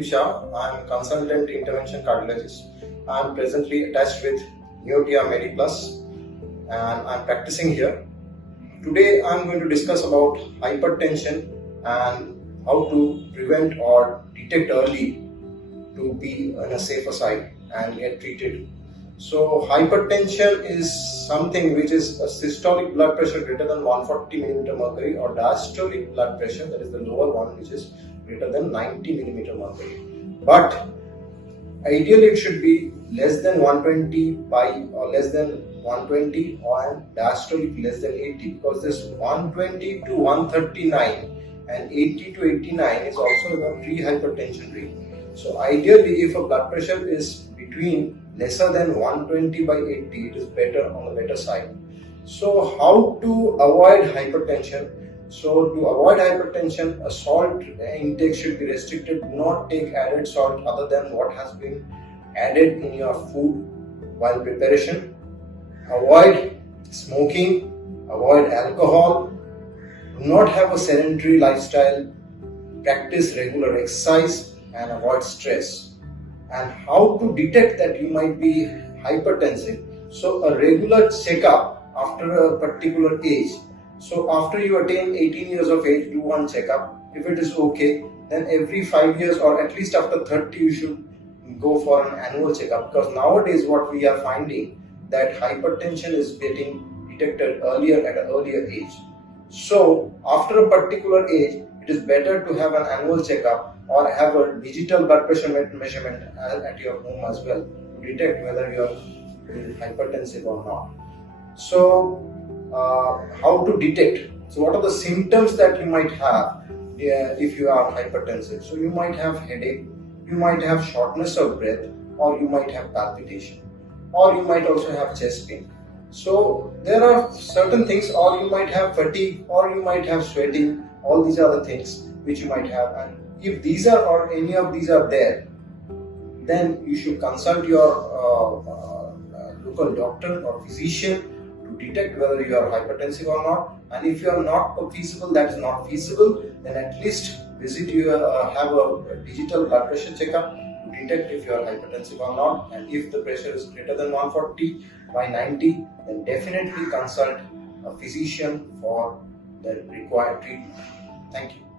Pradip Kr. I am a consultant intervention cardiologist. I am presently attached with Neotia Mediplus and I am practicing here. Today I am going to discuss about hypertension and how to prevent or detect early to be on a safer side and get treated. So hypertension is something which is a systolic blood pressure greater than 140 mm mercury or diastolic blood pressure, that is the lower one, which is greater than 90 mm mercury. But ideally it should be less than 120 by or less than 120 or diastolic less than 80, because this 120 to 139 and 80 to 89 is also the pre-hypertension rate. So ideally, if a blood pressure is between lesser than 120 by 80, it is better on the better side. So how to avoid hypertension? So to avoid hypertension, a salt intake should be restricted. Do not take added salt other than what has been added in your food while preparation. Avoid smoking, avoid alcohol, do not have a sedentary lifestyle, practice regular exercise and avoid stress. And how to detect that you might be hypertensive? So a regular checkup after a particular age. So after you attain 18 years of age, do one checkup. If it is okay, then every 5 years or at least after 30 you should go for an annual checkup, because nowadays what we are finding that hypertension is getting detected earlier at an earlier age. So after a particular age, it is better to have an annual checkup or have a digital blood pressure measurement at your home as well to detect whether you are hypertensive or not. So how to detect? So what are the symptoms that you might have if you are hypertensive? So you might have headache, you might have shortness of breath, or you might have palpitation, or you might also have chest pain. So there are certain things, or you might have fatigue, or you might have sweating. All these are the things which you might have, and if these are or any of these are there, then you should consult your local doctor or physician to detect whether you are hypertensive or not. And if you are not feasible, that is not feasible, then at least visit have a digital blood pressure checkup to detect if you are hypertensive or not. And if the pressure is greater than 140 by 90, then definitely consult a physician for the required treatment. Thank you.